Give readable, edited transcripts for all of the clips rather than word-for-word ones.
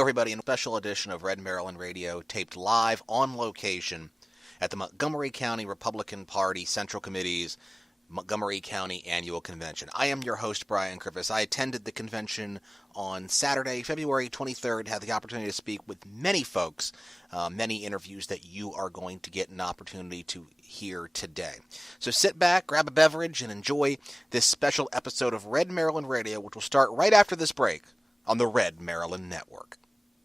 everybody, in a special edition of Red Maryland Radio, taped live on location at the Montgomery County Republican Party Central Committee's Montgomery County Annual Convention. I am your host, Brian Griffiths. I attended the convention on Saturday, February 23rd, had the opportunity to speak with many folks, many interviews that you are going to get an opportunity to hear today. So sit back, grab a beverage, and enjoy this special episode of Red Maryland Radio, which will start right after this break on the Red Maryland Network.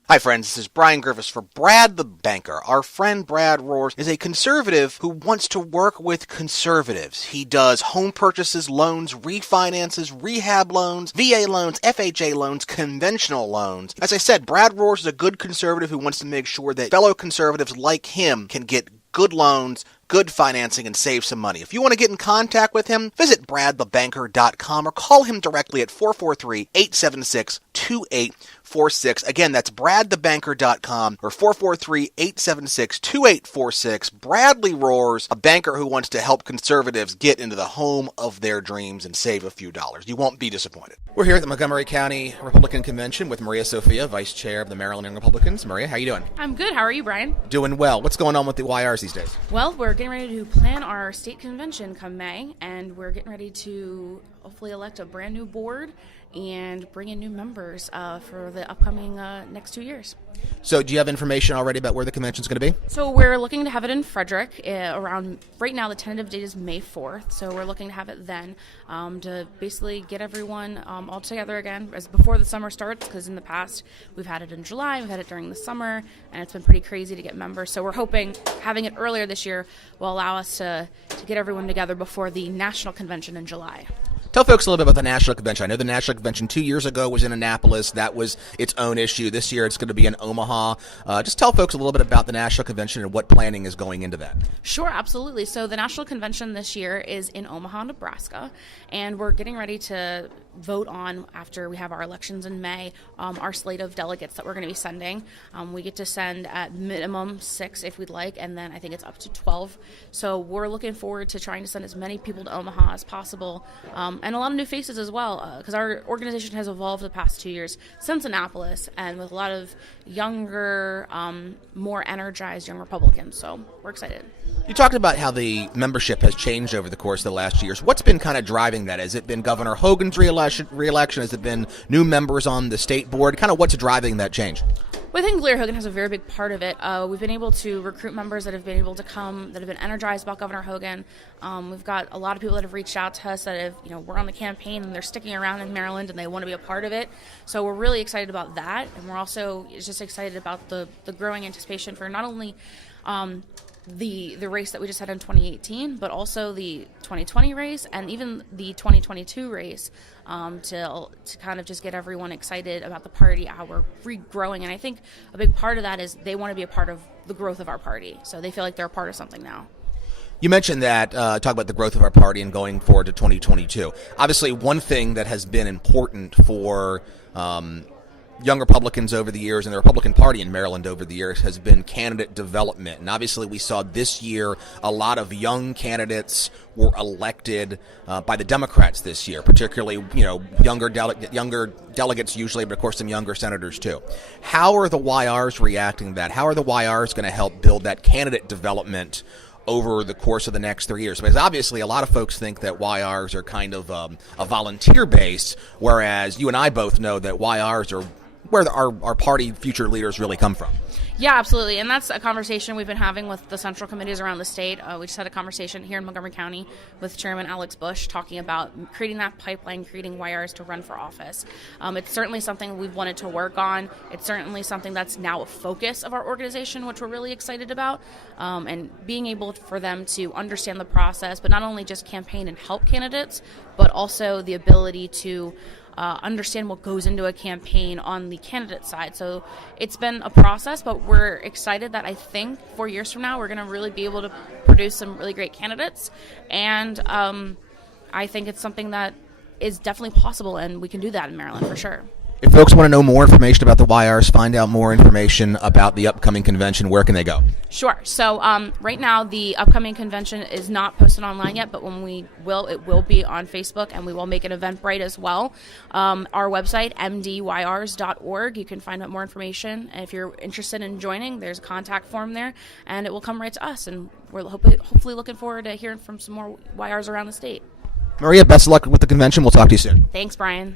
Hi friends, this is Brian Griffiths for Brad the Banker. Our friend Brad Roars is a conservative who wants to work with conservatives. He does home purchases, loans, refinances, rehab loans, VA loans, FHA loans, conventional loans. As I said, Brad Roars is a good conservative who wants to make sure that fellow conservatives like him can get good loans, good financing, and save some money. If you want to get in contact with him, visit bradthebanker.com or call him directly at 443-876-2846. Again, that's bradthebanker.com or 443-876-2846. Bradley Roars, a banker who wants to help conservatives get into the home of their dreams and save a few dollars. You won't be disappointed. We're here at the Montgomery County Republican Convention with Maria Sofia, Vice Chair of the Maryland Young Republicans. Maria, how you doing? I'm good. How are you, Brian? Doing well. What's going on with the YRs these days? Well, we're getting ready to plan our state convention come May, and we're getting ready to hopefully elect a brand new board and bring in new members for the upcoming next 2 years. So do you have information already about where the convention's going to be? So we're looking to have it in Frederick around, right now the tentative date is May 4th, so we're looking to have it then to basically get everyone all together again as before the summer starts, because in the past we've had it in July, we've had it during the summer, and it's been pretty crazy to get members. So we're hoping having it earlier this year will allow us to get everyone together before the national convention in July. Tell folks a little bit about the National Convention. I know the National Convention 2 years ago was in Annapolis. That was its own issue. This year it's going to be in Omaha. Just tell folks a little bit about the National Convention and what planning is going into that. Sure, absolutely. So the National Convention this year is in Omaha, Nebraska, and we're getting ready to vote on, after we have our elections in May, our slate of delegates that we're going to be sending. We get to send at minimum 6 if we'd like, and then I think it's up to 12. So we're looking forward to trying to send as many people to Omaha as possible. And a lot of new faces as well, because our organization has evolved the past 2 years since Annapolis, and with a lot of younger, more energized young Republicans. So we're excited. You talked about how the membership has changed over the course of the last 2 years. What's been kind of driving that? Has it been Governor Hogan's re-election? Has it been new members on the state board? Kind of what's driving that change? Well, I think Governor Hogan has a very big part of it. We've been able to recruit members that have been able to come, that have been energized about Governor Hogan. We've got a lot of people that have reached out to us that have, we're on the campaign and they're sticking around in Maryland and they want to be a part of it. So we're really excited about that, and we're also just excited about the growing anticipation for not only the race that we just had in 2018, but also the 2020 race and even the 2022 race, to kind of just get everyone excited about the party, how we're regrowing. And I think a big part of that is they want to be a part of the growth of our party, so they feel like they're a part of something now. You mentioned that, talk about the growth of our party and going forward to 2022. Obviously, one thing that has been important for young Republicans over the years and the Republican Party in Maryland over the years has been candidate development. And obviously we saw this year a lot of young candidates were elected by the Democrats this year, particularly, younger delegates usually, but of course some younger senators too. How are the YRs reacting to that? How are the YRs going to help build that candidate development over the course of the next 3 years? Because obviously a lot of folks think that YRs are kind of a volunteer base, whereas you and I both know that YRs are where our party future leaders really come from. Yeah, absolutely. And that's a conversation we've been having with the central committees around the state. We just had a conversation here in Montgomery County with Chairman Alex Bush talking about creating that pipeline, creating YRs to run for office. It's certainly something we've wanted to work on. It's certainly something that's now a focus of our organization, which we're really excited about. And being able for them to understand the process, but not only just campaign and help candidates, but also the ability to understand what goes into a campaign on the candidate side. So it's been a process, but we're excited that I think 4 years from now we're going to really be able to produce some really great candidates. And I think it's something that is definitely possible, and we can do that in Maryland for sure. If folks want to know more information about the YRs, find out more information about the upcoming convention, where can they go? Sure. So right now, the upcoming convention is not posted online yet, but when it will be on Facebook, and we will make an Eventbrite as well. Our website, mdyrs.org, you can find out more information. And if you're interested in joining, there's a contact form there, and it will come right to us. And we're hopefully looking forward to hearing from some more YRs around the state. Maria, best of luck with the convention. We'll talk to you soon. Thanks, Brian.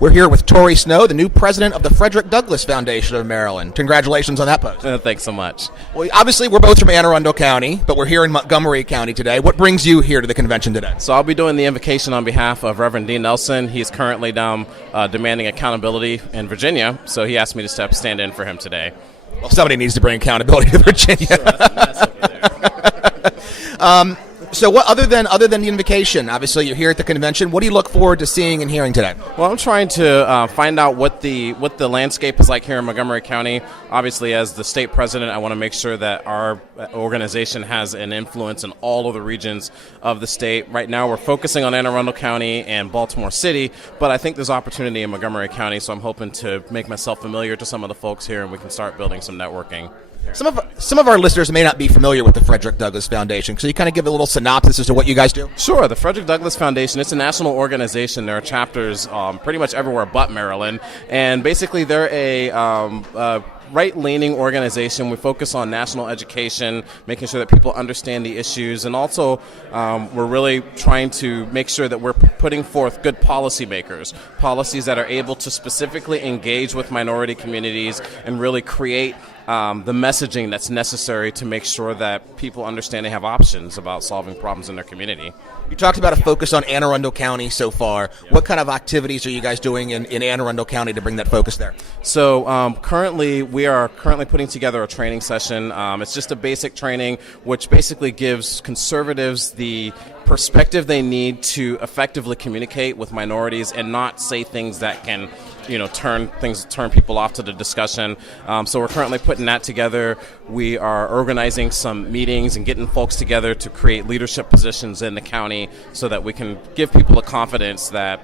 We're here with Tory Snow, the new president of the Frederick Douglass Foundation of Maryland. Congratulations on that post. Thanks so much. Well, obviously, we're both from Anne Arundel County, but we're here in Montgomery County today. What brings you here to the convention today? So I'll be doing the invocation on behalf of Reverend Dean Nelson. He's currently down demanding accountability in Virginia, so he asked me to stand in for him today. Well, somebody needs to bring accountability to Virginia. Sure, that's a mess over there. So what other than the invocation, obviously you're here at the convention, what do you look forward to seeing and hearing today? Well, I'm trying to find out what the landscape is like here in Montgomery County. Obviously, as the state president, I want to make sure that our organization has an influence in all of the regions of the state. Right now, we're focusing on Anne Arundel County and Baltimore City, but I think there's opportunity in Montgomery County, so I'm hoping to make myself familiar to some of the folks here, and we can start building some networking. Some of our listeners may not be familiar with the Frederick Douglass Foundation. So you kind of give a little synopsis as to what you guys do? Sure. The Frederick Douglass Foundation, it's a national organization. There are chapters pretty much everywhere but Maryland. And basically they're a right-leaning organization. We focus on national education, making sure that people understand the issues, and also we're really trying to make sure that we're putting forth good policymakers, policies that are able to specifically engage with minority communities and really create the messaging that's necessary to make sure that people understand they have options about solving problems in their community. You talked about a focus on Anne Arundel County so far. What kind of activities are you guys doing in Anne Arundel County to bring that focus there? So currently, we are putting together a training session. It's just a basic training, which basically gives conservatives the perspective they need to effectively communicate with minorities and not say things that can turn people off to the discussion. So we're currently putting that together. We are organizing some meetings and getting folks together to create leadership positions in the county so that we can give people the confidence that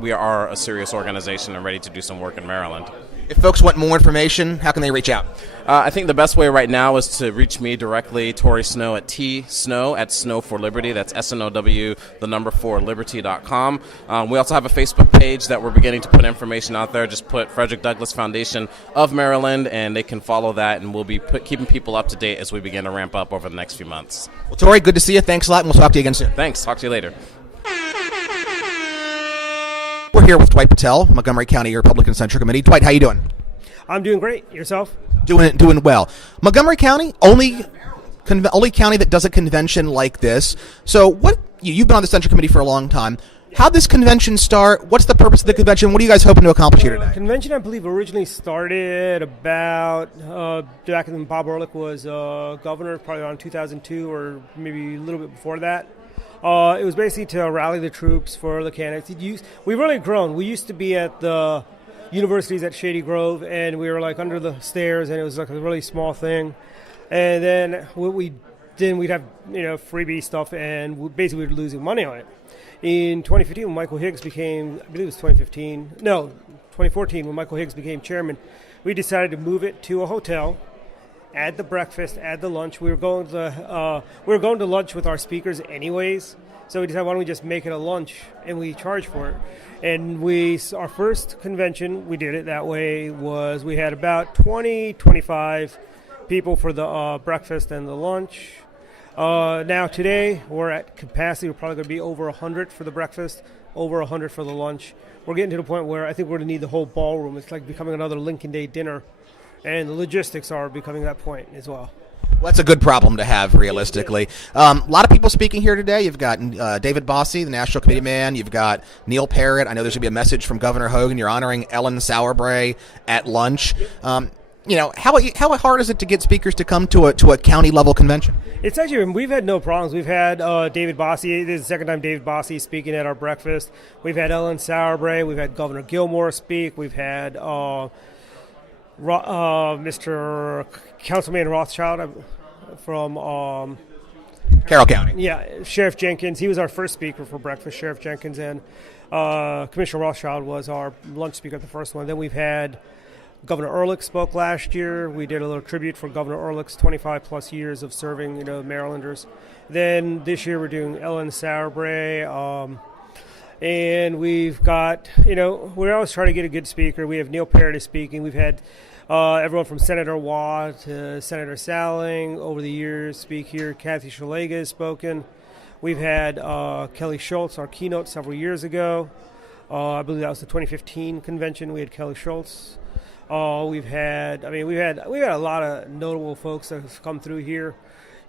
we are a serious organization and ready to do some work in Maryland. If folks want more information, how can they reach out? I think the best way right now is to reach me directly, Tory Snow at Snow for Liberty. That's SNOW, the number 4, liberty.com. We also have a Facebook page that we're beginning to put information out there. Just put Frederick Douglass Foundation of Maryland, and they can follow that, and we'll be keeping people up to date as we begin to ramp up over the next few months. Well, Tory, good to see you. Thanks a lot, and we'll talk to you again soon. Thanks. Talk to you later. We're here with Dwight Patel, Montgomery County Republican Central Committee. Dwight, how you doing? I'm doing great. Yourself? Doing well. Montgomery County, only county that does a convention like this. So you've been on the Central Committee for a long time. How'd this convention start? What's the purpose of the convention? What are you guys hoping to accomplish here today? The convention, I believe, originally started about back when Bob Ehrlich was governor, probably around 2002 or maybe a little bit before that. It was basically to rally the troops for the candidates. We've really grown. We used to be at the universities at Shady Grove, and we were like under the stairs, and it was like a really small thing. And then we'd have freebie stuff, and basically we were losing money on it. In 2015, when Michael Higgs became, I believe it was 2014, when Michael Higgs became chairman, we decided to move it to a hotel. Add the breakfast, add the lunch. We were going to lunch with our speakers anyways, so we decided why don't we just make it a lunch and we charge for it. And our first convention, we did it that way, was we had about 25 people for the breakfast and the lunch. Now today we're at capacity. We're probably going to be over 100 for the breakfast, over 100 for the lunch. We're getting to the point where I think we're going to need the whole ballroom. It's like becoming another Lincoln Day dinner. And the logistics are becoming that point as well. Well, that's a good problem to have, realistically. A lot of people speaking here today. You've got David Bossie, the National Committeeman. You've got Neal Parrot. I know there's going to be a message from Governor Hogan. You're honoring Ellen Sauerbrey at lunch. How hard is it to get speakers to come to a county-level convention? It's actually, we've had no problems. We've had David Bossie. This is the second time David Bossie is speaking at our breakfast. We've had Ellen Sauerbrey. We've had Governor Gilmore speak. We've had Mr. Councilman Rothschild from Carroll County. Yeah, Sheriff Jenkins. He was our first speaker for breakfast, Sheriff Jenkins, and Commissioner Rothschild was our lunch speaker at the first one. Then we've had Governor Ehrlich spoke last year. We did a little tribute for Governor Ehrlich's 25-plus years of serving, Marylanders. Then this year we're doing Ellen Sauerbrey, and we've got, we're always trying to get a good speaker. We have Neal Parrot is speaking. We've had everyone from Senator Watt to Senator Salling over the years speak here. Kathy Shalega has spoken. We've had Kelly Schultz, our keynote several years ago. I believe that was the 2015 convention. We had Kelly Schultz. We've had a lot of notable folks that have come through here.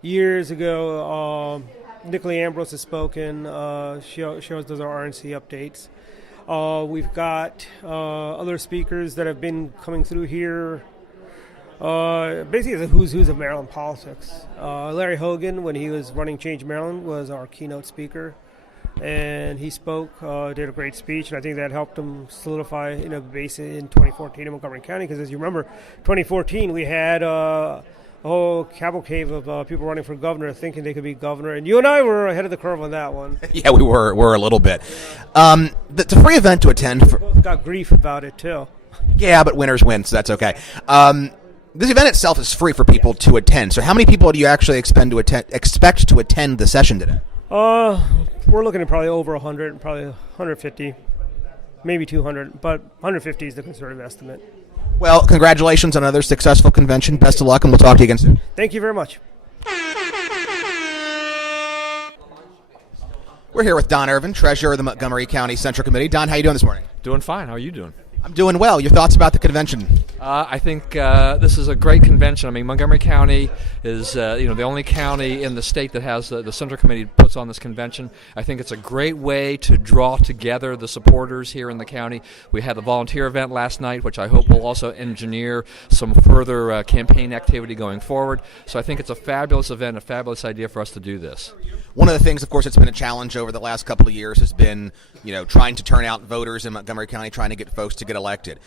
Years ago, Nicola Ambrose has spoken. She always does our RNC updates. We've got other speakers that have been coming through here. Basically, the who's of Maryland politics. Larry Hogan, when he was running Change Maryland, was our keynote speaker. And he spoke, did a great speech, and I think that helped him solidify, base in 2014 in Montgomery County. Because as you remember, 2014 we had a whole cavalcade of people running for governor, thinking they could be governor, and you and I were ahead of the curve on that one. Yeah, we were a little bit. It's a free event to attend. We both got grief about it too. Yeah, but winners win, so that's okay. This event itself is free for people to attend. So how many people do you actually expect to attend the session today? We're looking at probably over 100, probably 150, maybe 200, but 150 is the conservative estimate. Well, congratulations on another successful convention. Best of luck, and we'll talk to you again soon. Thank you very much. We're here with Don Irvine, treasurer of the Montgomery County Central Committee. Don, how are you doing this morning? Doing fine. How are you doing? I'm doing well. Your thoughts about the convention? I think this is a great convention. I mean, Montgomery County is the only county in the state that has the Central Committee puts on this convention. I think it's a great way to draw together the supporters here in the county. We had a volunteer event last night, which I hope will also engineer some further campaign activity going forward. So I think it's a fabulous event, a fabulous idea for us to do this. One of the things, of course, that's been a challenge over the last couple of years has been, trying to turn out voters in Montgomery County, trying to get folks to get elected.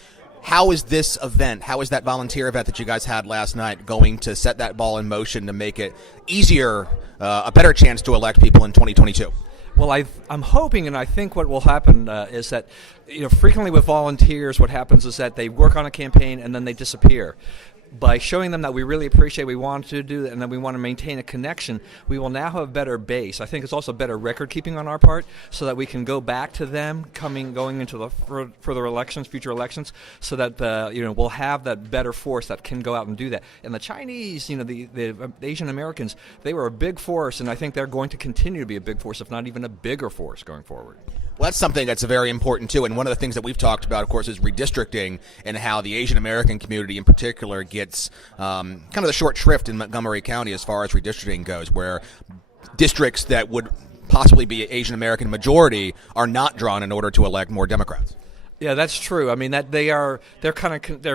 How is this event, how is that volunteer event that you guys had last night going to set that ball in motion to make it easier, a better chance to elect people in 2022? Well, I'm hoping, and I think what will happen is that, frequently with volunteers, what happens is that they work on a campaign and then they disappear. By showing them that we really appreciate what we want to do and that we want to maintain a connection, we will now have a better base. I think it's also better record keeping on our part so that we can go back to them going into the further elections, future elections, so that we'll have that better force that can go out and do that. And the Chinese, the Asian Americans, they were a big force, and I think they're going to continue to be a big force, if not even a bigger force going forward. Well, that's something that's very important, too. And one of the things that we've talked about, of course, is redistricting and how the Asian American community in particular gets kind of the short shrift in Montgomery County as far as redistricting goes, where districts that would possibly be Asian American majority are not drawn in order to elect more Democrats. Yeah, that's true. I mean, that they're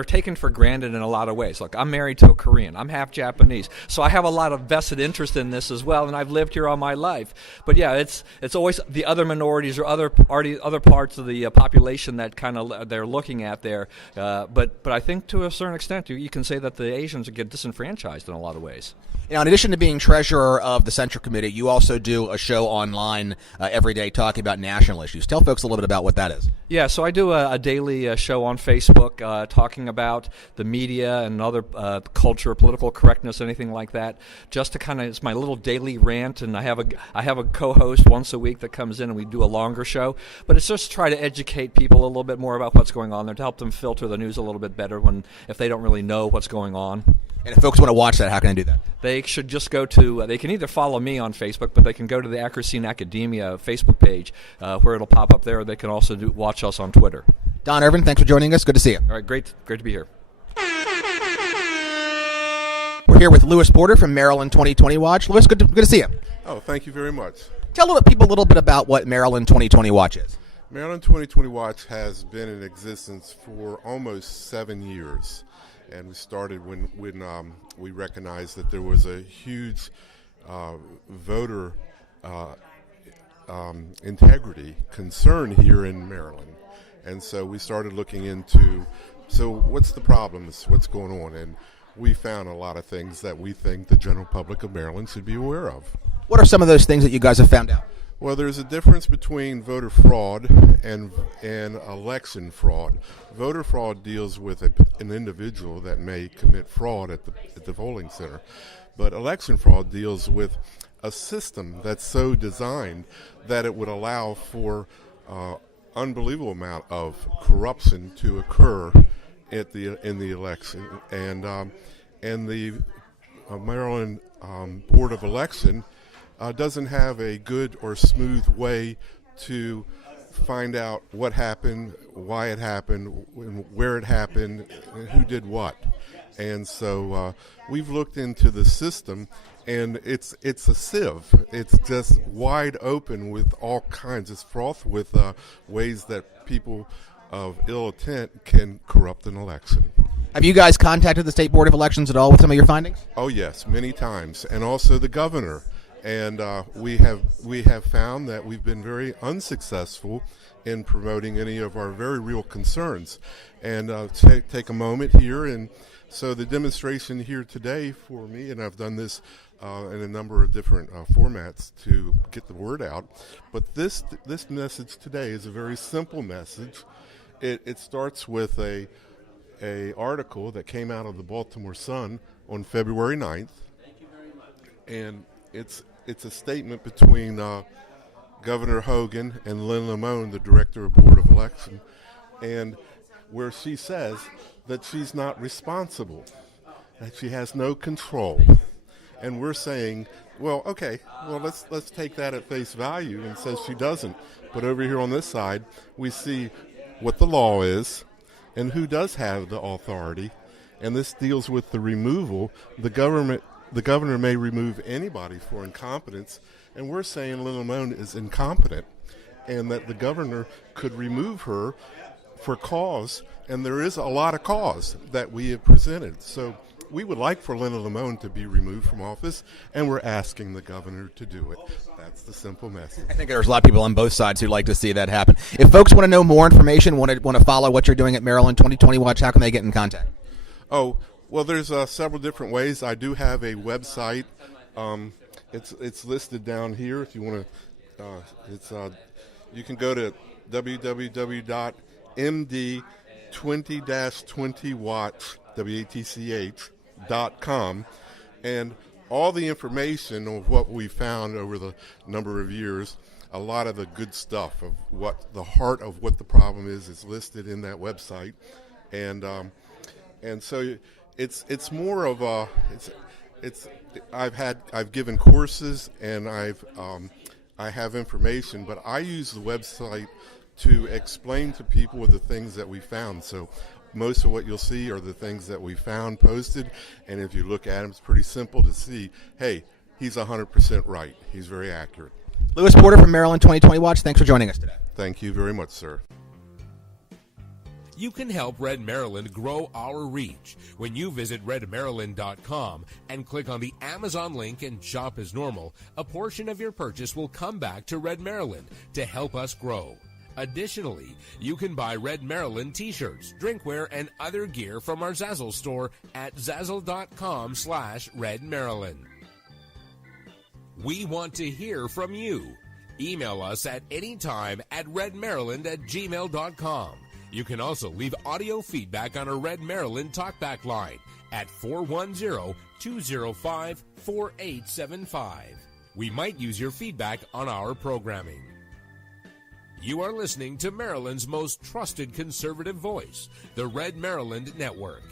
taken for granted in a lot of ways. Look, I'm married to a Korean. I'm half Japanese, so I have a lot of vested interest in this as well, and I've lived here all my life. But yeah, it's always the other minorities or other parts of the population that kind of they're looking at there. But I think to a certain extent, you can say that the Asians get disenfranchised in a lot of ways. Now, in addition to being treasurer of the Central Committee, you also do a show online every day talking about national issues. Tell folks a little bit about what that is. Yeah, so I do a daily show on Facebook talking about the media and other culture, political correctness, anything like that. Just to kind of, it's my little daily rant, and I have a co-host once a week that comes in, and we do a longer show. But it's just to try to educate people a little bit more about what's going on there, to help them filter the news a little bit better if they don't really know what's going on. And if folks want to watch that, how can they do that? They should just go to, they can either follow me on Facebook, but they can go to the Accuracy in Academia Facebook page where it'll pop up there, or they can also watch us on Twitter. Don Irvine, thanks for joining us. Good to see you. All right, great to be here. We're here with Lois Border from Maryland 2020 Watch. Lois, good to see you. Oh, thank you very much. Tell people a little bit about what Maryland 2020 Watch is. Maryland 2020 Watch has been in existence for almost 7 years. And we started when we recognized that there was a huge voter integrity concern here in Maryland. And so we started looking into, so what's the problems, what's going on? And we found a lot of things that we think the general public of Maryland should be aware of. What are some of those things that you guys have found out? Well, there's a difference between voter fraud and election fraud. Voter fraud deals with an individual that may commit fraud at the polling center, but election fraud deals with a system that's so designed that it would allow for unbelievable amount of corruption to occur in the election, and the Maryland Board of Election doesn't have a good or smooth way to find out what happened, why it happened, where it happened, and who did what. And so we've looked into the system, and it's a sieve. It's just wide open with all kinds. It's fraught with ways that people of ill intent can corrupt an election. Have you guys contacted the State Board of Elections at all with some of your findings? Oh yes, many times, and also the governor. And we have found that we've been very unsuccessful in promoting any of our very real concerns. And take a moment here, and so the demonstration here today for me, and I've done this in a number of different formats to get the word out. But this message today is a very simple message. It starts with a article that came out of the Baltimore Sun on February 9th. Thank you very much. And it's a statement between Governor Hogan and Lynn Lamone, the Director of Board of Election, and where she says that she's not responsible, that she has no control. And we're saying, well, okay, well, let's take that at face value, and says she doesn't. But over here on this side, we see what the law is and who does have the authority, and this deals with the removal. The governor may remove anybody for incompetence, and we're saying Lynn Lamone is incompetent, and that the governor could remove her for cause, and there is a lot of cause that we have presented. So we would like for Lynn Lamone to be removed from office, and we're asking the governor to do it. That's the simple message. I think there's a lot of people on both sides who'd like to see that happen. If folks want to know more information, want to follow what you're doing at Maryland 2020 Watch, how can they get in contact? Oh, well, there's several different ways. I do have a website. It's listed down here. If you want to, you can go to www.md20-20watch.com, and all the information of what we found over the number of years, a lot of the good stuff of what the heart of what the problem is listed in that website, and so it's more of a I've given courses, and I have information, but I use the website to explain to people the things that we found. So most of what you'll see are the things that we found posted, and if you look at them, it's pretty simple to see, hey, he's 100% right. He's very accurate. Lois Border from Maryland 2020 Watch, thanks for joining us today. Thank you very much, sir. You can help Red Maryland grow our reach when you visit redmaryland.com and click on the Amazon link and shop as normal. A portion of your purchase will come back to Red Maryland to help us grow. Additionally, you can buy Red Maryland t-shirts, drinkware, and other gear from our Zazzle store at zazzle.com/redmaryland. We want to hear from you. Email us at any time at redmaryland@gmail.com. You can also leave audio feedback on our Red Maryland Talkback line at 410-205-4875. We might use your feedback on our programming. You are listening to Maryland's most trusted conservative voice, the Red Maryland Network.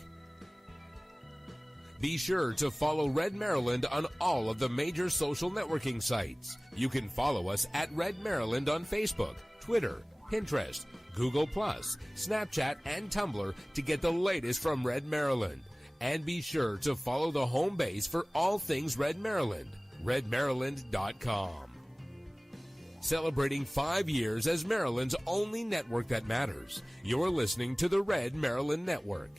Be sure to follow Red Maryland on all of the major social networking sites. You can follow us at Red Maryland on Facebook, Twitter, Pinterest, Google+, Snapchat, and Tumblr to get the latest from Red Maryland. And be sure to follow the home base for all things Red Maryland, redmaryland.com. Celebrating 5 years as Maryland's only network that matters. You're listening to the Red Maryland Network.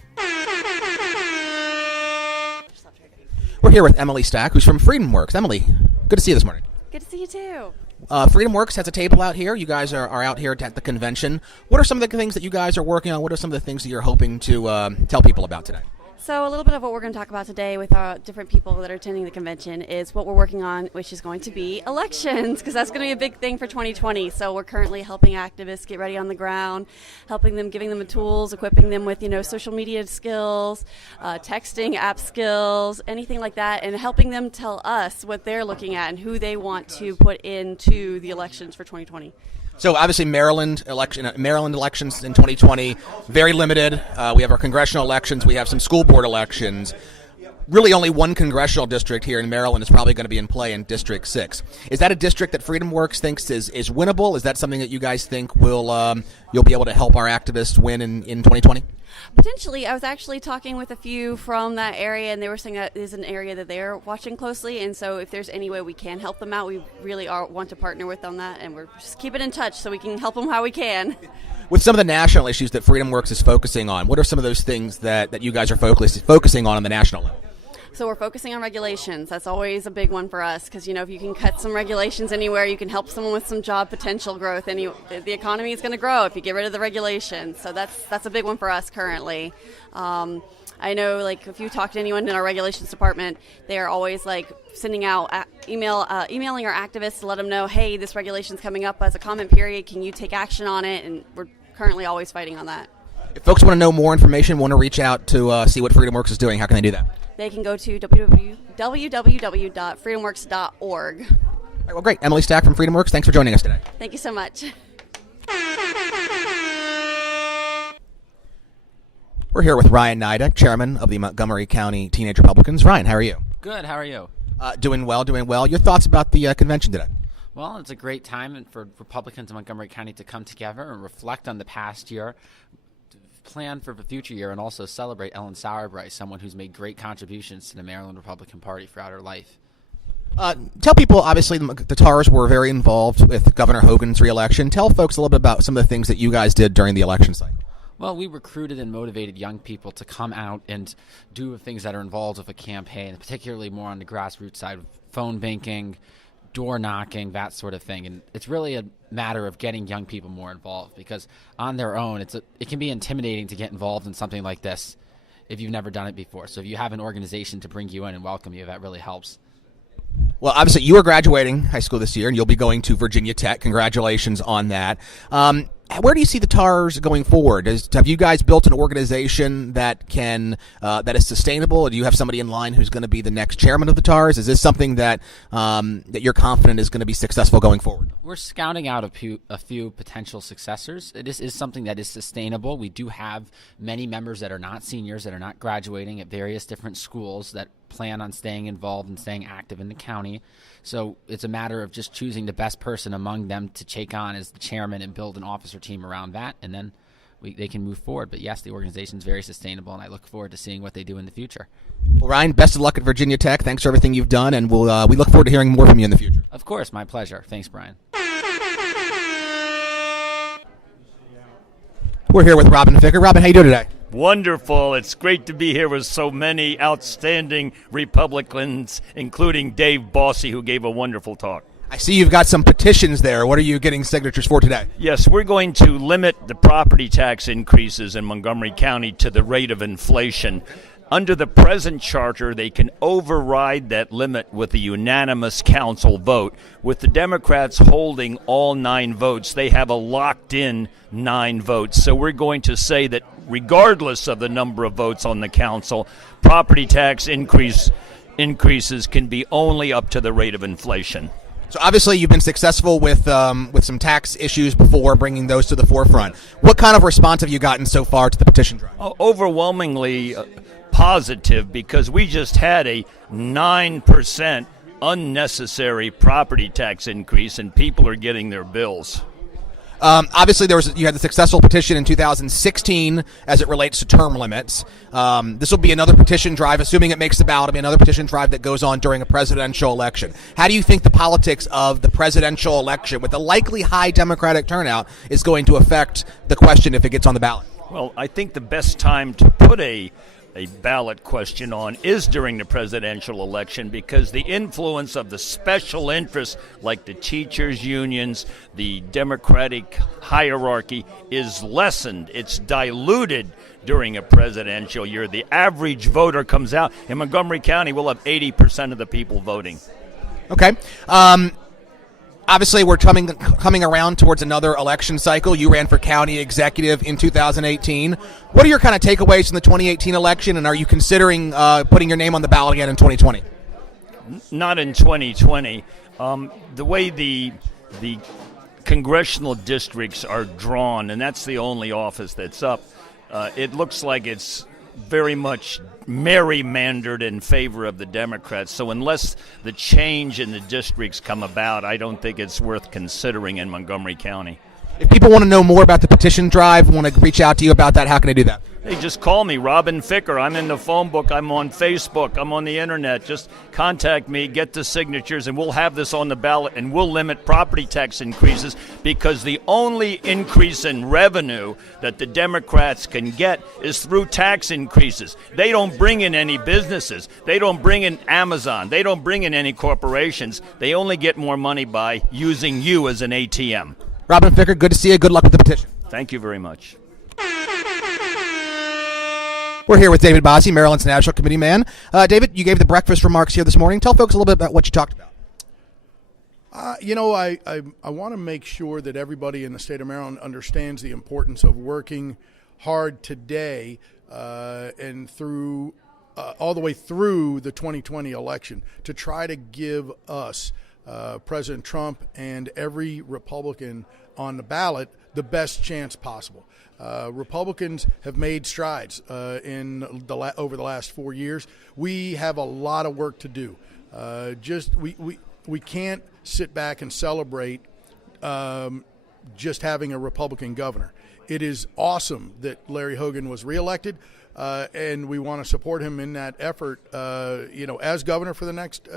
We're here with Emily Stack, who's from FreedomWorks. Emily, good to see you this morning. Good to see you too. FreedomWorks has a table out here. You guys are out here at the convention. What are some of the things that you guys are working on? What are some of the things that you're hoping to tell people about today? So a little bit of what we're going to talk about today with our different people that are attending the convention is what we're working on, which is going to be elections, because that's going to be a big thing for 2020. So we're currently helping activists get ready on the ground, helping them, giving them the tools, equipping them with, social media skills, texting app skills, anything like that, and helping them tell us what they're looking at and who they want to put into the elections for 2020. So obviously Maryland elections in 2020, very limited. We have our congressional elections. We have some school board elections. Really only one congressional district here in Maryland is probably going to be in play in District 6. Is that a district that FreedomWorks thinks is winnable? Is that something that you guys think you'll be able to help our activists win in 2020? Potentially. I was actually talking with a few from that area, and they were saying that is an area that they're watching closely, and so if there's any way we can help them out, we really want to partner with on that, and we're just keeping in touch so we can help them how we can. With some of the national issues that FreedomWorks is focusing on, what are some of those things that you guys are focusing on the national level? So we're focusing on regulations. That's always a big one for us because, if you can cut some regulations anywhere, you can help someone with some job potential growth. The economy is going to grow if you get rid of the regulations. So that's a big one for us currently. I know, if you talk to anyone in our regulations department, they are always, sending out emailing our activists to let them know, hey, this regulation's coming up as a comment period. Can you take action on it? And we're currently always fighting on that. If folks want to know more information, want to reach out to see what FreedomWorks is doing, how can they do that? They can go to www.freedomworks.org. All right, well, great. Emily Stack from FreedomWorks, thanks for joining us today. Thank you so much. We're here with Ryan Gniadek, chairman of the Montgomery County Teenage Republicans. Ryan, how are you? Good. How are you? Doing well. Your thoughts about the convention today? Well, it's a great time for Republicans in Montgomery County to come together and reflect on the past year, plan for the future year, and also celebrate Ellen Sauerbright, someone who's made great contributions to the Maryland Republican Party throughout her life. Tell people, obviously, the TARs were very involved with Governor Hogan's reelection. Tell folks a little bit about some of the things that you guys did during the election cycle. Well, we recruited and motivated young people to come out and do the things that are involved with a campaign, particularly more on the grassroots side, phone banking, door knocking, that sort of thing. And it's really a matter of getting young people more involved because on their own, it can be intimidating to get involved in something like this if you've never done it before. So if you have an organization to bring you in and welcome you, that really helps. Well, obviously, you are graduating high school this year, and you'll be going to Virginia Tech. Congratulations on that. Where do you see the TARs going forward? Have you guys built an organization that is sustainable? Do you have somebody in line who's going to be the next chairman of the TARs? Is this something that you're confident is going to be successful going forward? We're scouting out a few potential successors. This is something that is sustainable. We do have many members that are not seniors, that are not graduating at various different schools that plan on staying involved and staying active in the county. So it's a matter of just choosing the best person among them to take on as the chairman and build an officer team around that, and then they can move forward. But yes, the organization is very sustainable, and I look forward to seeing what they do in the future. Well, Ryan, best of luck at Virginia Tech. Thanks for everything you've done, and we look forward to hearing more from you in the future. Of course, my pleasure. Thanks, Brian. We're here with Robin Ficker. Robin, how you doing today? Wonderful. It's great to be here with so many outstanding Republicans, including Dave Bossie, who gave a wonderful talk. I see you've got some petitions there. What are you getting signatures for today? Yes, we're going to limit the property tax increases in Montgomery County to the rate of inflation. Under the present charter, they can override that limit with a unanimous council vote. With the Democrats holding all 9 votes, they have a locked-in 9 votes. So we're going to say that regardless of the number of votes on the council, property tax increases can be only up to the rate of inflation. So obviously you've been successful with some tax issues before, bringing those to the forefront. What kind of response have you gotten so far to the petition drive? Overwhelmingly positive, because we just had a 9% unnecessary property tax increase, and people are getting their bills. Obviously, you had the successful petition in 2016 as it relates to term limits. This will be another petition drive, assuming it makes the ballot. It'll be another petition drive that goes on during a presidential election. How do you think the politics of the presidential election, with a likely high Democratic turnout, is going to affect the question if it gets on the ballot? Well, I think the best time to put a a ballot question on is during the presidential election, because the influence of the special interests like the teachers' unions, the Democratic hierarchy is lessened. It's diluted during a presidential year. The average voter comes out. In Montgomery County, we'll have 80% of the people voting. Okay. Obviously, we're coming around towards another election cycle. You ran for county executive in 2018. What are your kind of takeaways from the 2018 election, and are you considering putting your name on the ballot again in 2020? Not in 2020. The way the congressional districts are drawn, and that's the only office that's up, it looks like it's very much gerrymandered in favor of the Democrats. So unless the change in the districts come about, I don't think it's worth considering in Montgomery County. If people want to know more about the petition drive, want to reach out to you about that, how can they do that? Hey, just call me, Robin Ficker. I'm in the phone book. I'm on Facebook. I'm on the Internet. Just contact me, get the signatures, and we'll have this on the ballot, and we'll limit property tax increases, because the only increase in revenue that the Democrats can get is through tax increases. They don't bring in any businesses. They don't bring in Amazon. They don't bring in any corporations. They only get more money by using you as an ATM. Robin Ficker, good to see you. Good luck with the petition. Thank you very much. We're here with David Bossie, Maryland's National Committeeman. David, you gave the breakfast remarks here this morning. Tell folks a little bit about what you talked about. I want to make sure that everybody in the state of Maryland understands the importance of working hard today and through all the way through the 2020 election to try to give us, President Trump and every Republican on the ballot, the best chance possible. Republicans have made strides over the last 4 years. We have a lot of work to do. We can't sit back and celebrate just having a Republican governor. It is awesome that Larry Hogan was reelected, and we want to support him in that effort, as governor for the next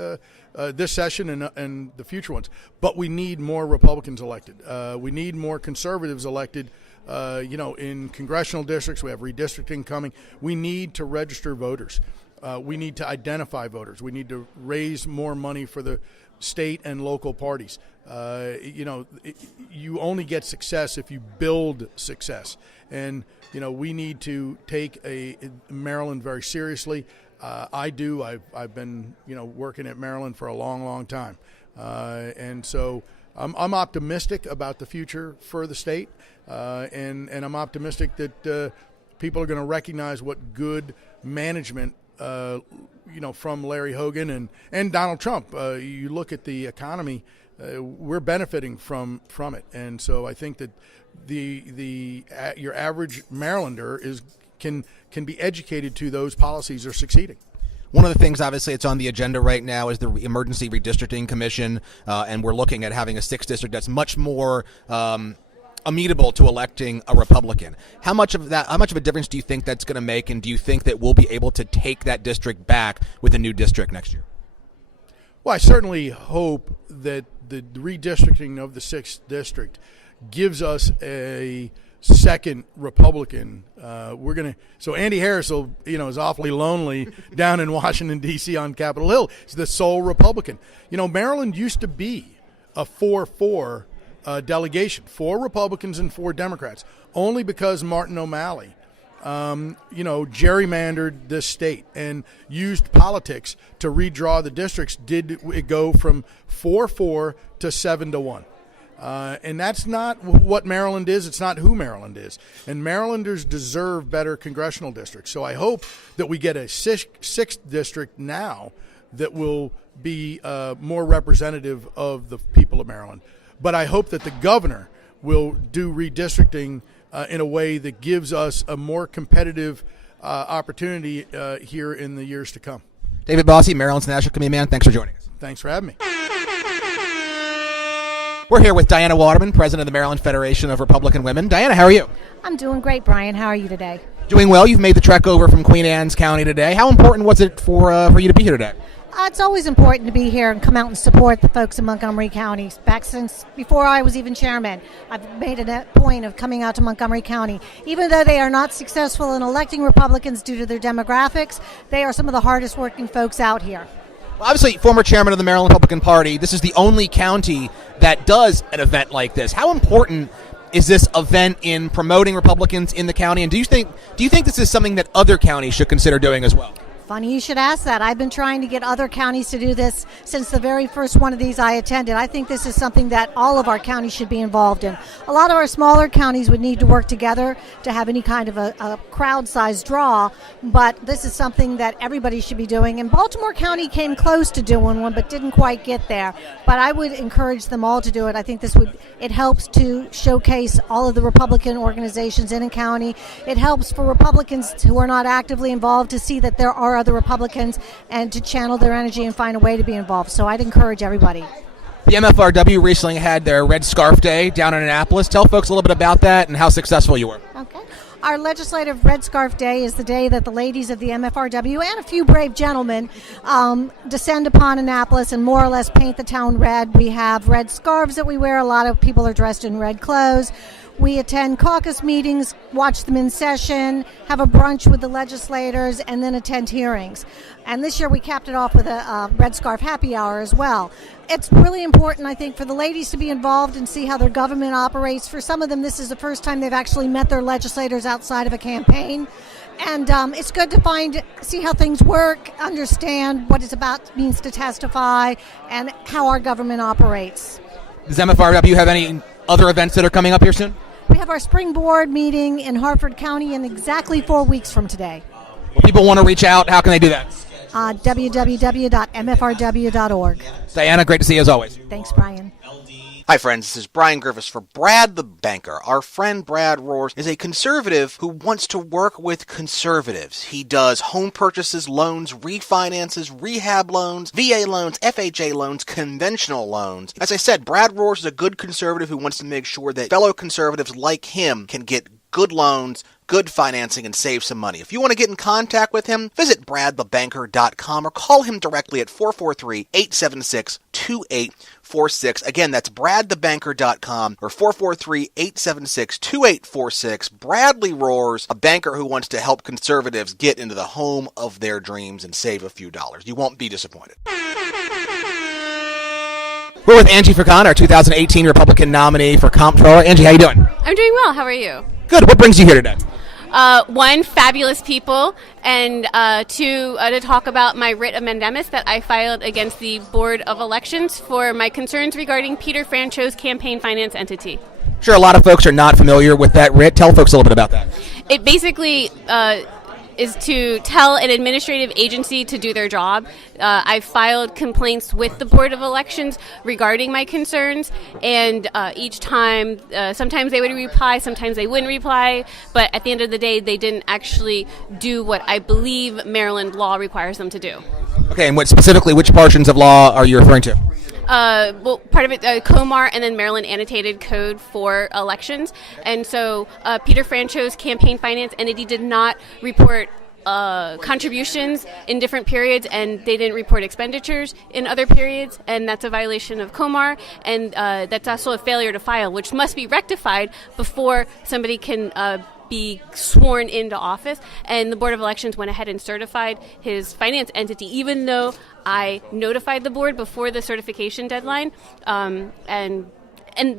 this session and the future ones. But we need more Republicans elected. We need more conservatives elected. In congressional districts, we have redistricting coming. We need to register voters. We need to identify voters. We need to raise more money for the state and local parties. You only get success if you build success. And, we need to take Maryland very seriously. I do. I've been, working at Maryland for a long, long time. And so I'm optimistic about the future for the state. And I'm optimistic that people are going to recognize what good management, from Larry Hogan and Donald Trump. You look at the economy, we're benefiting from it, and so I think that your average Marylander can be educated to those policies are succeeding. One of the things, obviously, it's on the agenda right now is the Emergency Redistricting Commission, and we're looking at having a 6th district that's much more amenable to electing a Republican. How much of a difference do you think that's going to make, and do you think that we'll be able to take that district back with a new district next year? Well, I certainly hope that the redistricting of the 6th district gives us a second Republican. So Andy Harris is awfully lonely down in Washington, D.C. on Capitol Hill. He's the sole Republican. Maryland used to be a 4-4 delegation, 4 Republicans and 4 Democrats, only because Martin O'Malley, gerrymandered this state and used politics to redraw the districts. Did it go from 4-4 to 7-1? And that's not what Maryland is. It's not who Maryland is. And Marylanders deserve better congressional districts. So I hope that we get a 6th district now that will be more representative of the people of Maryland. But I hope that the governor will do redistricting in a way that gives us a more competitive opportunity here in the years to come. David Bossie, Maryland's National Committeeman, thanks for joining us. Thanks for having me. We're here with Diana Waterman, president of the Maryland Federation of Republican Women. Diana, how are you? I'm doing great, Brian. How are you today? Doing well. You've made the trek over from Queen Anne's County today. How important was it for you to be here today? It's always important to be here and come out and support the folks in Montgomery County. Back since before I was even chairman, I've made a point of coming out to Montgomery County. Even though they are not successful in electing Republicans due to their demographics, they are some of the hardest working folks out here. Well, obviously, former chairman of the Maryland Republican Party, this is the only county that does an event like this. How important is this event in promoting Republicans in the county? And do you think this is something that other counties should consider doing as well? Funny you should ask that. I've been trying to get other counties to do this since the very first one of these I attended. I think this is something that all of our counties should be involved in. A lot of our smaller counties would need to work together to have any kind of a crowd-sized draw, but this is something that everybody should be doing. And Baltimore County came close to doing one, but didn't quite get there. But I would encourage them all to do it. I think it helps to showcase all of the Republican organizations in a county. It helps for Republicans who are not actively involved to see that there are other Republicans and to channel their energy and find a way to be involved. So I'd encourage everybody. The MFRW recently had their Red Scarf Day down in Annapolis. Tell folks a little bit about that and how successful you were. Okay. Our legislative Red Scarf Day is the day that the ladies of the MFRW and a few brave gentlemen descend upon Annapolis and more or less paint the town red. We have red scarves that we wear. A lot of people are dressed in red clothes. We attend caucus meetings, watch them in session, have a brunch with the legislators, and then attend hearings. And this year we capped it off with a Red Scarf Happy Hour as well. It's really important, I think, for the ladies to be involved and see how their government operates. For some of them, this is the first time they've actually met their legislators outside of a campaign. And it's good to see how things work, understand what it's about means to testify, and how our government operates. Does MFRW have any other events that are coming up here soon? We have our spring board meeting in Harford County in exactly 4 weeks from today. If people want to reach out, how can they do that? www.mfrw.org. Diana, great to see you as always. Thanks, Brian. Hi, friends. This is Brian Griffiths for Brad the Banker. Our friend Brad Roars is a conservative who wants to work with conservatives. He does home purchases, loans, refinances, rehab loans, VA loans, FHA loans, conventional loans. As I said, Brad Roars is a good conservative who wants to make sure that fellow conservatives like him can get good loans, good financing, and save some money. If you want to get in contact with him, visit bradthebanker.com or call him directly at 443-876-2846. Again, that's bradthebanker.com or 443-876-2846. Bradley Roars, a banker who wants to help conservatives get into the home of their dreams and save a few dollars. You won't be disappointed. We're with Angie Phukan, our 2018 Republican nominee for Comptroller. Angie, how you doing? I'm doing well. How are you? Good. What brings you here today? One, fabulous people, and two, to talk about my writ of mandamus that I filed against the Board of Elections for my concerns regarding Peter Francho's campaign finance entity. Sure, a lot of folks are not familiar with that writ. Tell folks a little bit about that. It basically is to tell an administrative agency to do their job. I filed complaints with the Board of Elections regarding my concerns, and each time, sometimes they would reply, sometimes they wouldn't reply, but at the end of the day, they didn't actually do what I believe Maryland law requires them to do. Okay, and which portions of law are you referring to? Well, part of it, COMAR, and then Maryland Annotated Code for Elections. And so Peter Francho's campaign finance entity did not report contributions in different periods, and they didn't report expenditures in other periods, and that's a violation of COMAR, and that's also a failure to file, which must be rectified before somebody can be sworn into office. And the Board of Elections went ahead and certified his finance entity, even though I notified the board before the certification deadline. And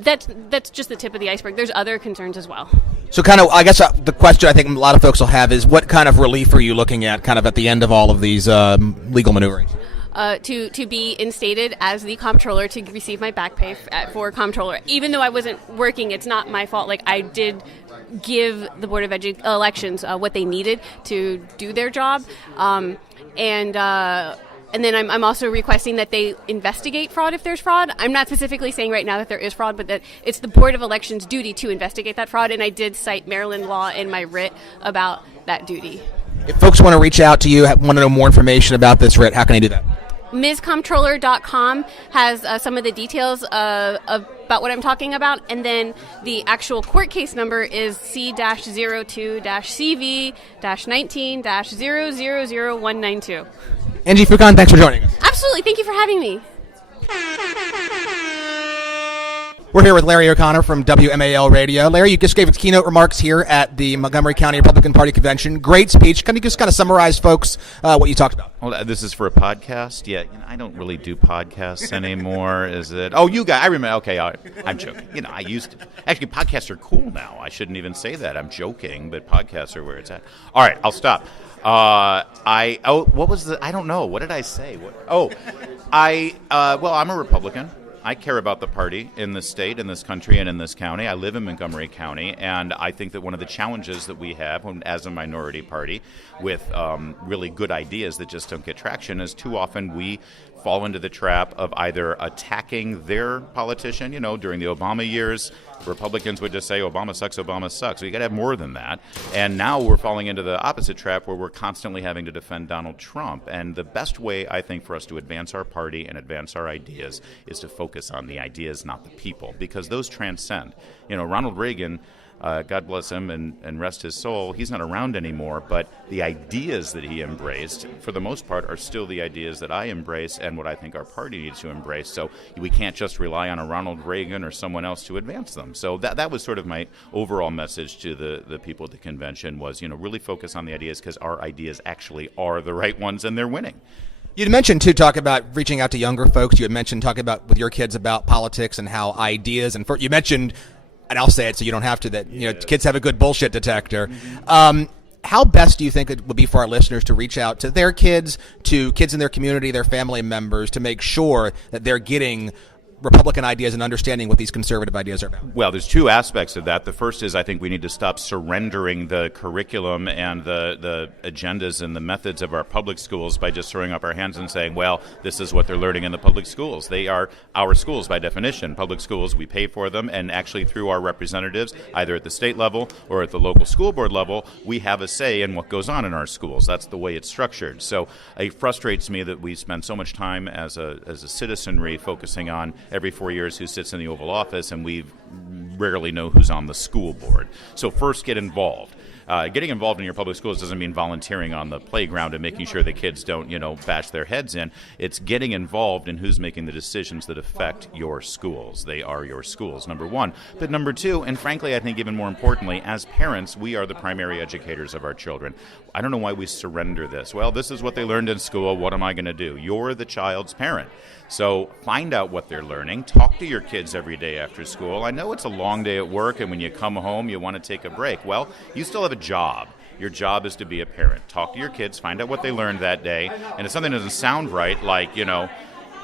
that's just the tip of the iceberg. There's other concerns as well. So kind of, I guess the question I think a lot of folks will have is, what kind of relief are you looking at kind of at the end of all of these legal maneuverings? To be instated as the Comptroller, to receive my back pay for Comptroller. Even though I wasn't working, it's not my fault. Like, I did give the Board of Elections what they needed to do their job. And then I'm also requesting that they investigate fraud if there's fraud. I'm not specifically saying right now that there is fraud, but that it's the Board of Elections' duty to investigate that fraud, and I did cite Maryland law in my writ about that duty. If folks want to reach out to you, want to know more information about this writ, how can they do that? MsComptroller.com has some of the details about what I'm talking about, and then the actual court case number is C-02-CV-19-000192. Angie, Phukan, thanks for joining us. Absolutely. Thank you for having me. We're here with Larry O'Connor from WMAL Radio. Larry, you just gave us keynote remarks here at the Montgomery County Republican Party Convention. Great speech. Can you just kind of summarize, folks, what you talked about? Well, this is for a podcast? Yeah, I don't really do podcasts anymore. Is it? Oh, you guys, I remember. Okay, I'm joking. I used to. Actually, podcasts are cool now. I shouldn't even say that. I'm joking, but podcasts are where it's at. All right, I'll stop. What was the, I don't know. What did I say? Well, I'm a Republican. I care about the party in this state, in this country, and in this county. I live in Montgomery County, and I think that one of the challenges that we have as a minority party with really good ideas that just don't get traction is too often we fall into the trap of either attacking their politician. During the Obama years, Republicans would just say, Obama sucks, Obama sucks. So you got to have more than that. And now we're falling into the opposite trap where we're constantly having to defend Donald Trump. And the best way, I think, for us to advance our party and advance our ideas is to focus on the ideas, not the people, because those transcend. Ronald Reagan, God bless him and rest his soul, he's not around anymore, but the ideas that he embraced, for the most part, are still the ideas that I embrace and what I think our party needs to embrace. So we can't just rely on a Ronald Reagan or someone else to advance them. So that was sort of my overall message to the people at the convention was, really focus on the ideas because our ideas actually are the right ones and they're winning. You mentioned, too, talk about reaching out to younger folks. You had mentioned talking about with your kids about politics and how ideas, and you mentioned, and I'll say it so you don't have to, that kids have a good bullshit detector. Mm-hmm. How best do you think it would be for our listeners to reach out to their kids, to kids in their community, their family members, to make sure that they're getting Republican ideas and understanding what these conservative ideas are about? Well, there's two aspects of that. The first is I think we need to stop surrendering the curriculum and the agendas and the methods of our public schools by just throwing up our hands and saying, well, this is what they're learning in the public schools. They are our schools by definition. Public schools, we pay for them, and actually through our representatives, either at the state level or at the local school board level, we have a say in what goes on in our schools. That's the way it's structured. So it frustrates me that we spend so much time as a citizenry focusing on every 4 years who sits in the Oval Office, and we rarely know who's on the school board. So first, get involved. Getting involved in your public schools doesn't mean volunteering on the playground and making sure the kids don't, bash their heads in. It's getting involved in who's making the decisions that affect your schools. They are your schools, number one. But number two, and frankly, I think even more importantly, as parents, we are the primary educators of our children. I don't know why we surrender this. Well, this is what they learned in school. What am I going to do? You're the child's parent. So find out what they're learning. Talk to your kids every day after school. I know it's a long day at work, and when you come home, you want to take a break. Well, you still have a job. Your job is to be a parent. Talk to your kids, find out what they learned that day. And if something doesn't sound right, like,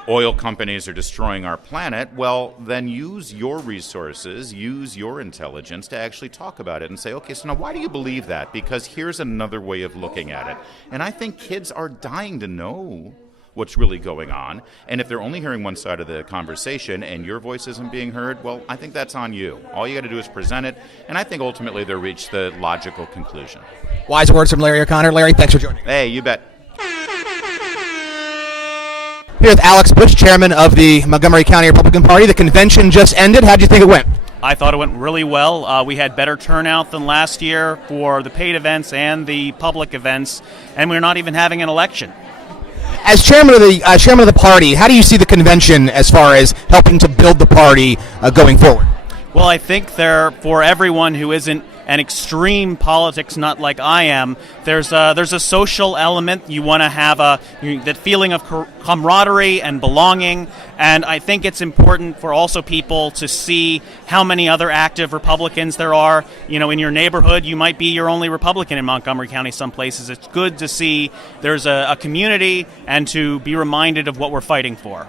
oil companies are destroying our planet, well, then use your resources, use your intelligence to actually talk about it and say, okay, so now why do you believe that? Because here's another way of looking at it. And I think kids are dying to know what's really going on. And if they're only hearing one side of the conversation and your voice isn't being heard, well, I think that's on you. All you got to do is present it, and I think ultimately they'll reach the logical conclusion. Wise words from Larry O'Connor. Larry, thanks for joining. Hey, you bet. Here with Alex Bush, chairman of the Montgomery County Republican Party. The convention just ended. How do you think it went? I thought it went really well. We had better turnout than last year for the paid events and the public events, and we're not even having an election. As chairman of the party, how do you see the convention as far as helping to build the party going forward? Well, I think for everyone who isn't an extreme politics nut like I am, there's a social element. You want to have that feeling of camaraderie and belonging, and I think it's important for also people to see how many other active Republicans there are. In your neighborhood, you might be your only Republican in Montgomery County some places. It's good to see there's a community and to be reminded of what we're fighting for.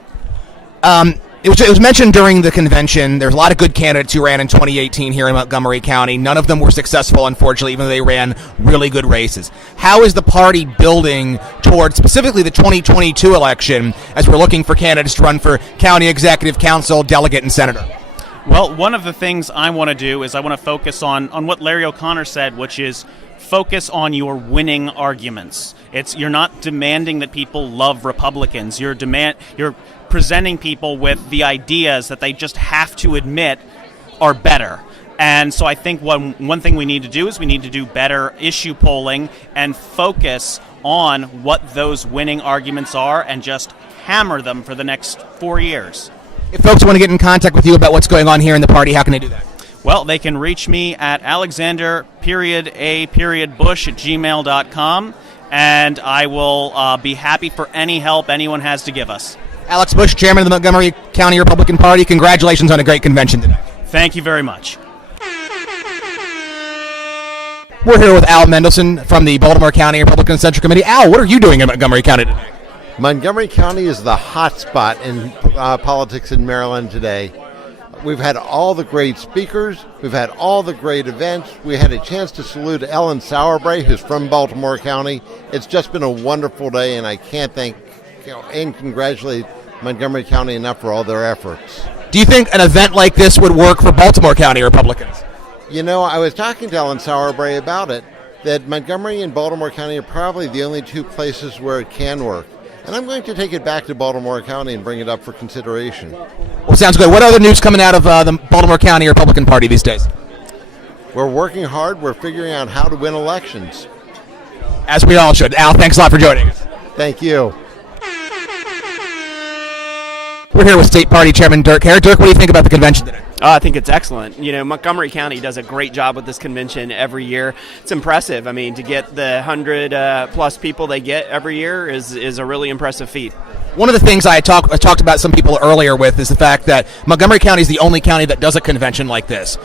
It was mentioned during the convention, there's a lot of good candidates who ran in 2018 here in Montgomery County. None of them were successful, unfortunately, even though they ran really good races. How is the party building towards specifically the 2022 election as we're looking for candidates to run for county executive, council, delegate, and senator? Well, one of the things I want to do is I want to focus on what Larry O'Connor said, which is focus on your winning arguments. You're not demanding that people love Republicans. You're presenting people with the ideas that they just have to admit are better. And so I think one thing we need to do is we need to do better issue polling and focus on what those winning arguments are and just hammer them for the next 4 years. If folks want to get in contact with you about what's going on here in the party, how can they do that? Well, they can reach me at alexander.a.bush@gmail.com, and I will be happy for any help anyone has to give us. Alex Bush, chairman of the Montgomery County Republican Party, congratulations on a great convention today. Thank you very much. We're here with Al Mendelssohn from the Baltimore County Republican Central Committee. Al, what are you doing in Montgomery County today? Montgomery County is the hot spot in politics in Maryland today. We've had all the great speakers. We've had all the great events. We had a chance to salute Ellen Sauerbrey, who's from Baltimore County. It's just been a wonderful day, and I can't thank and congratulate Montgomery County enough for all their efforts. Do you think an event like this would work for Baltimore County Republicans? You know, I was talking to Ellen Sauerbrey about it, that Montgomery and Baltimore County are probably the only two places where it can work. And I'm going to take it back to Baltimore County and bring it up for consideration. Well, sounds good. What other news coming out of the Baltimore County Republican Party these days? We're working hard. We're figuring out how to win elections. As we all should. Al, thanks a lot for joining us. Thank you. We're here with State Party Chairman Dirk Hare. Dirk, what do you think about the convention today? I think it's excellent. You know, Montgomery County does a great job with this convention every year. It's impressive. I mean, to get the 100-plus people they get every year is a really impressive feat. One of the things I talked about some people earlier with is the fact that Montgomery County is the only county that does a convention like this.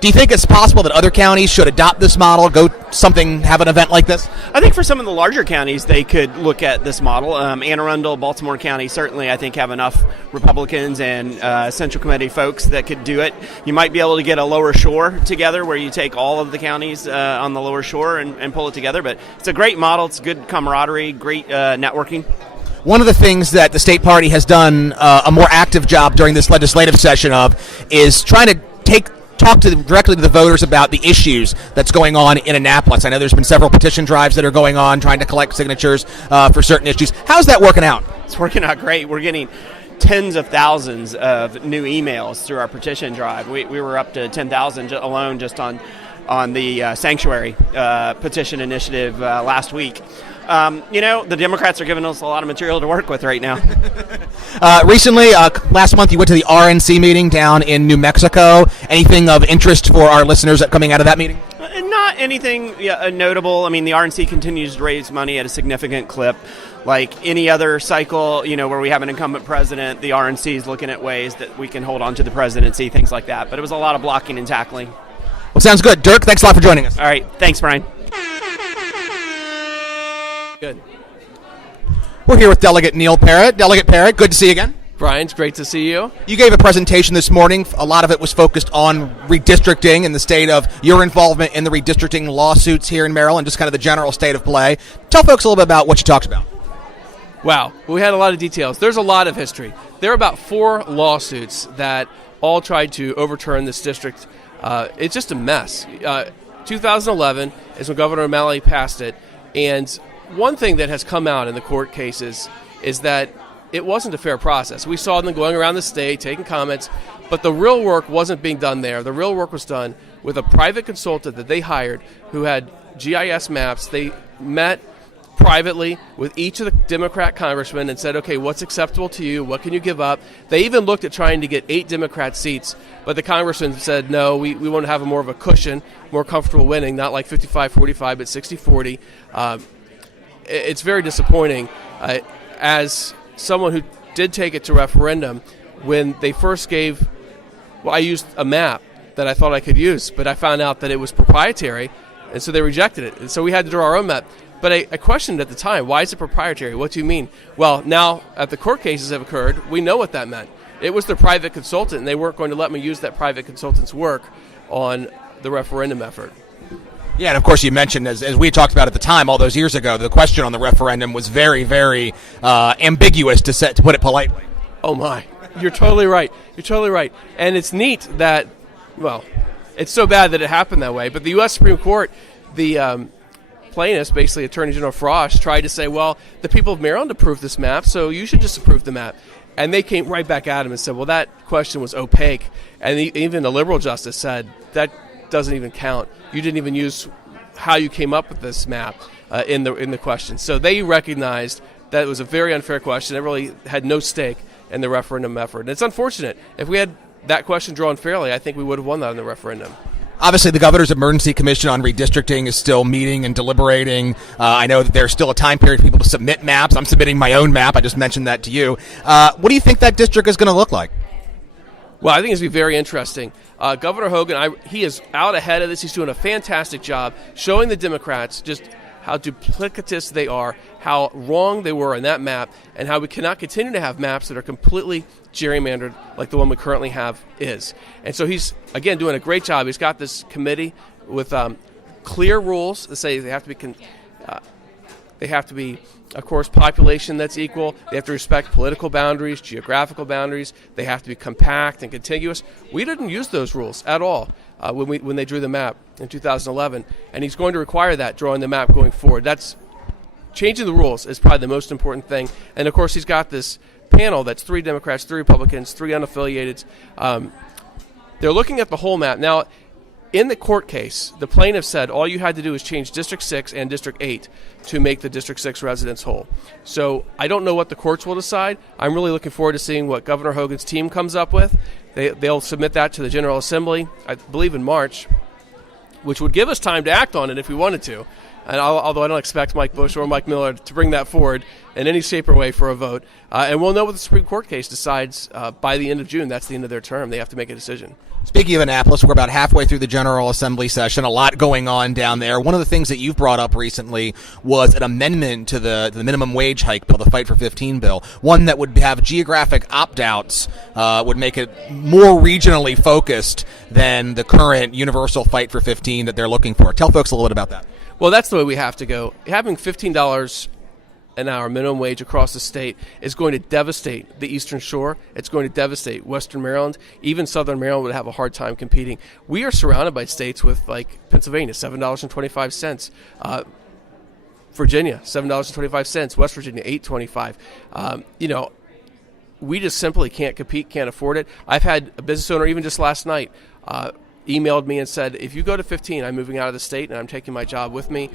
Do you think it's possible that other counties should adopt this model, have an event like this? I think for some of the larger counties, they could look at this model. Anne Arundel, Baltimore County, certainly I think have enough Republicans and Central Committee folks that could do it. You might be able to get a Lower Shore together where you take all of the counties on the Lower Shore and pull it together. But it's a great model. It's good camaraderie, great networking. One of the things that the state party has done a more active job during this legislative session is trying to talk directly to the voters about the issues that's going on in Annapolis. I know there's been several petition drives that are going on trying to collect signatures for certain issues. How's that working out? It's working out great. We're getting tens of thousands of new emails through our petition drive. We were up to 10,000 alone just on the sanctuary petition initiative last week. The Democrats are giving us a lot of material to work with right now. Recently, last month, you went to the RNC meeting down in New Mexico. Anything of interest for our listeners coming out of that meeting? Not anything notable. I mean, the RNC continues to raise money at a significant clip. Like any other cycle, where we have an incumbent president, the RNC is looking at ways that we can hold on to the presidency, things like that. But it was a lot of blocking and tackling. Well, sounds good. Dirk, thanks a lot for joining us. All right. Thanks, Brian. Good. We're here with Delegate Neal Parrot. Delegate Parrot, good to see you again. Brian, it's great to see you. You gave a presentation this morning. A lot of it was focused on redistricting and the state of your involvement in the redistricting lawsuits here in Maryland, just kind of the general state of play. Tell folks a little bit about what you talked about. Wow, we had a lot of details. There's a lot of history. There are about 4 lawsuits that all tried to overturn this district. It's just a mess. 2011 is when Governor O'Malley passed it, and one thing that has come out in the court cases is that it wasn't a fair process. We saw them going around the state, taking comments, but the real work wasn't being done there. The real work was done with a private consultant that they hired who had GIS maps. They met privately with each of the Democrat congressmen and said, okay, what's acceptable to you? What can you give up? They even looked at trying to get 8 Democrat seats, but the congressman said, no, we want to have more of a cushion, more comfortable winning, not like 55-45, but 60-40. It's very disappointing. As someone who did take it to referendum, when they first I used a map that I thought I could use, but I found out that it was proprietary, and so they rejected it. And so we had to draw our own map. But I questioned at the time, why is it proprietary? What do you mean? Well, now that the court cases have occurred, we know what that meant. It was their private consultant, and they weren't going to let me use that private consultant's work on the referendum effort. Yeah, and of course you mentioned, as we talked about at the time all those years ago, the question on the referendum was very, very ambiguous, to put it politely. Oh, my. You're totally right. You're totally right. And it's neat that, well, it's so bad that it happened that way, but the U.S. Supreme Court, the plaintiffs, basically Attorney General Frost, tried to say, well, the people of Maryland approved this map, so you should just approve the map. And they came right back at him and said, well, that question was opaque. And even the liberal justice said, that doesn't even count. You didn't even use how you came up with this map in the question. So they recognized that it was a very unfair question. It really had no stake in the referendum effort. And it's unfortunate. If we had that question drawn fairly, I think we would have won that in the referendum. Obviously, the Governor's Emergency Commission on Redistricting is still meeting and deliberating. I know that there's still a time period for people to submit maps. I'm submitting my own map. I just mentioned that to you. What do you think that district is going to look like? Well, I think it's going to be very interesting. Governor Hogan, he is out ahead of this. He's doing a fantastic job showing the Democrats just how duplicitous they are, how wrong they were in that map, and how we cannot continue to have maps that are completely gerrymandered like the one we currently have is. And so he's, again, doing a great job. He's got this committee with clear rules that say they have to be, of course, population that's equal. They have to respect political boundaries, geographical boundaries. They have to be compact and contiguous. We didn't use those rules at all when they drew the map in 2011, and he's going to require that drawing the map going forward. That's changing the rules is probably the most important thing. And of course, he's got this panel that's 3 Democrats, 3 Republicans, 3 unaffiliated. They're looking at the whole map now. In the court case, the plaintiff said all you had to do is change District 6 and District 8 to make the District 6 residents whole. So I don't know what the courts will decide. I'm really looking forward to seeing what Governor Hogan's team comes up with. They'll submit that to the General Assembly, I believe in March, which would give us time to act on it if we wanted to. And although I don't expect Mike Bush or Mike Miller to bring that forward in any shape or way for a vote. And we'll know what the Supreme Court case decides by the end of June. That's the end of their term. They have to make a decision. Speaking of Annapolis, we're about halfway through the General Assembly session. A lot going on down there. One of the things that you've brought up recently was an amendment to the minimum wage hike bill, the Fight for 15 bill, one that would have geographic opt-outs, would make it more regionally focused than the current universal Fight for 15 that they're looking for. Tell folks a little bit about that. Well, that's the way we have to go. Having $15 an hour minimum wage across the state is going to devastate the Eastern Shore. It's going to devastate Western Maryland. Even Southern Maryland would have a hard time competing. We are surrounded by states with, like Pennsylvania, $7.25. Virginia, $7.25. West Virginia, $8.25. We just simply can't compete, can't afford it. I've had a business owner, even just last night, emailed me and said, if you go to 15, I'm moving out of the state and I'm taking my job with me.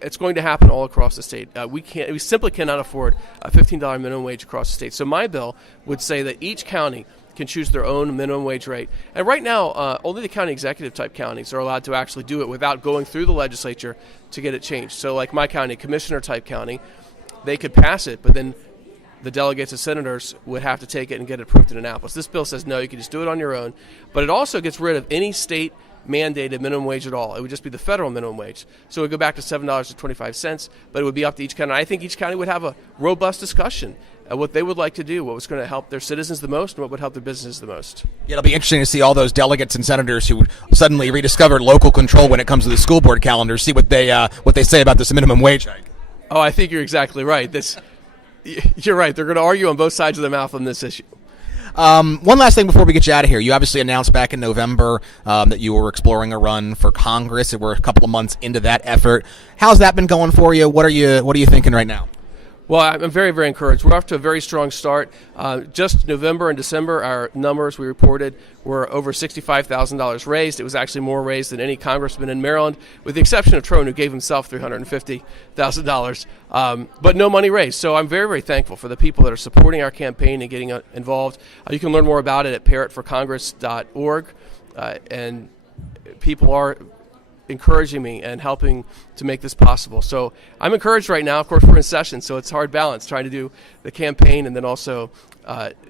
It's going to happen all across the state. We simply cannot afford a $15 minimum wage across the state. So my bill would say that each county can choose their own minimum wage rate. And right now, only the county executive type counties are allowed to actually do it without going through the legislature to get it changed. So like my county, commissioner type county, they could pass it, but then the delegates and senators would have to take it and get it approved in Annapolis. This bill says no, you can just do it on your own. But it also gets rid of any state mandated minimum wage at all. It would just be the federal minimum wage. So it would go back to $7.25, but it would be up to each county. I think each county would have a robust discussion of what they would like to do, what was going to help their citizens the most, and what would help their businesses the most. Yeah, it'll be interesting to see all those delegates and senators who suddenly rediscovered local control when it comes to the school board calendar, see what they say about this minimum wage hike. Oh, I think you're exactly right. You're right. They're going to argue on both sides of the mouth on this issue. One last thing before we get you out of here. You obviously announced back in November that you were exploring a run for Congress, and we're a couple of months into that effort. How's that been going for you? What are you thinking right now? Well, I'm very, very encouraged. We're off to a very strong start. Just November and December, our numbers we reported were over $65,000 raised. It was actually more raised than any congressman in Maryland, with the exception of Trone, who gave himself $350,000, but no money raised. So I'm very, very thankful for the people that are supporting our campaign and getting involved. You can learn more about it at parrotforcongress.org, and people are encouraging me and helping to make this possible. So I'm encouraged right now. Of course, we're in session, so it's a hard balance trying to do the campaign and then also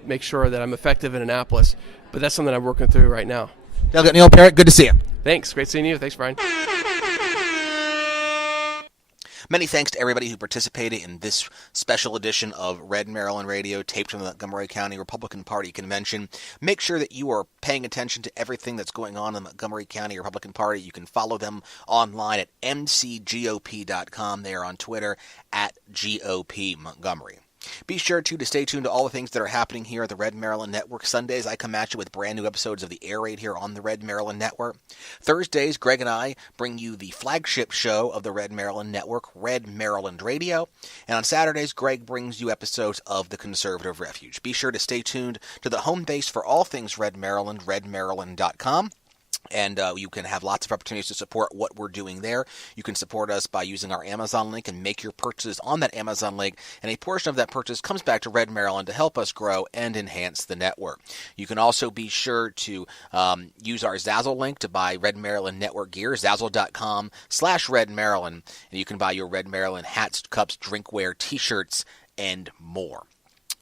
make sure that I'm effective in Annapolis. But that's something I'm working through right now. Delegate Neal Parrot, good to see you. Thanks. Great seeing you. Thanks, Brian. Many thanks to everybody who participated in this special edition of Red Maryland Radio, taped from the Montgomery County Republican Party Convention. Make sure that you are paying attention to everything that's going on in the Montgomery County Republican Party. You can follow them online at mcgop.com. They are on Twitter at GOP Montgomery. Be sure to stay tuned to all the things that are happening here at the Red Maryland Network. Sundays, I come at you with brand new episodes of the Air Raid here on the Red Maryland Network. Thursdays, Greg and I bring you the flagship show of the Red Maryland Network, Red Maryland Radio. And on Saturdays, Greg brings you episodes of The Conservative Refuge. Be sure to stay tuned to the home base for all things Red Maryland, redmaryland.com. And you can have lots of opportunities to support what we're doing there. You can support us by using our Amazon link and make your purchases on that Amazon link. And a portion of that purchase comes back to Red Maryland to help us grow and enhance the network. You can also be sure to use our Zazzle link to buy Red Maryland Network gear, zazzle.com/Red Maryland. And you can buy your Red Maryland hats, cups, drinkware, t-shirts, and more.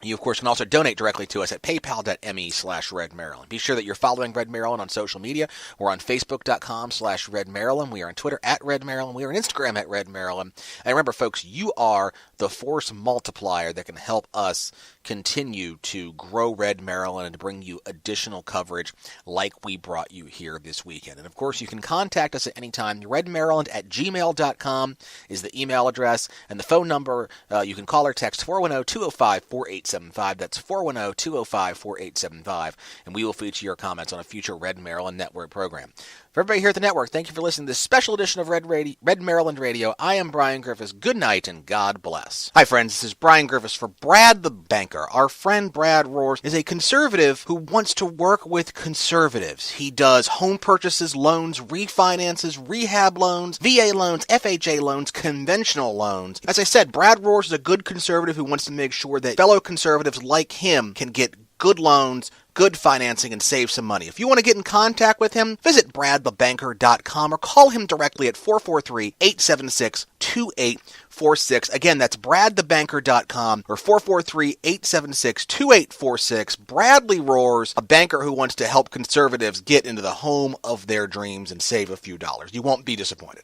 You, of course, can also donate directly to us at paypal.me/Red Maryland. Be sure that you're following Red Maryland on social media. We're on Facebook.com/Red Maryland. We are on Twitter @Red Maryland. We are on Instagram @Red Maryland. And remember, folks, you are the force multiplier that can help us continue to grow Red Maryland and to bring you additional coverage like we brought you here this weekend. And, of course, you can contact us at any time. redmaryland@gmail.com is the email address. And the phone number, you can call or text 410-205-4875. That's 410-205-4875. And we will feature your comments on a future Red Maryland Network program. For everybody here at the network, thank you for listening to this special edition of Red Maryland Radio. I am Brian Griffiths. Good night and God bless. Hi, friends. This is Brian Griffiths for Brad the Banker. Our friend Brad Roars is a conservative who wants to work with conservatives. He does home purchases, loans, refinances, rehab loans, VA loans, FHA loans, conventional loans. As I said, Brad Roars is a good conservative who wants to make sure that fellow conservatives like him can get good loans, good financing, and save some money. If you want to get in contact with him, visit bradthebanker.com or call him directly at 443-876-2846. Again, that's bradthebanker.com or 443-876-2846. Bradley Roars, a banker who wants to help conservatives get into the home of their dreams and save a few dollars. You won't be disappointed.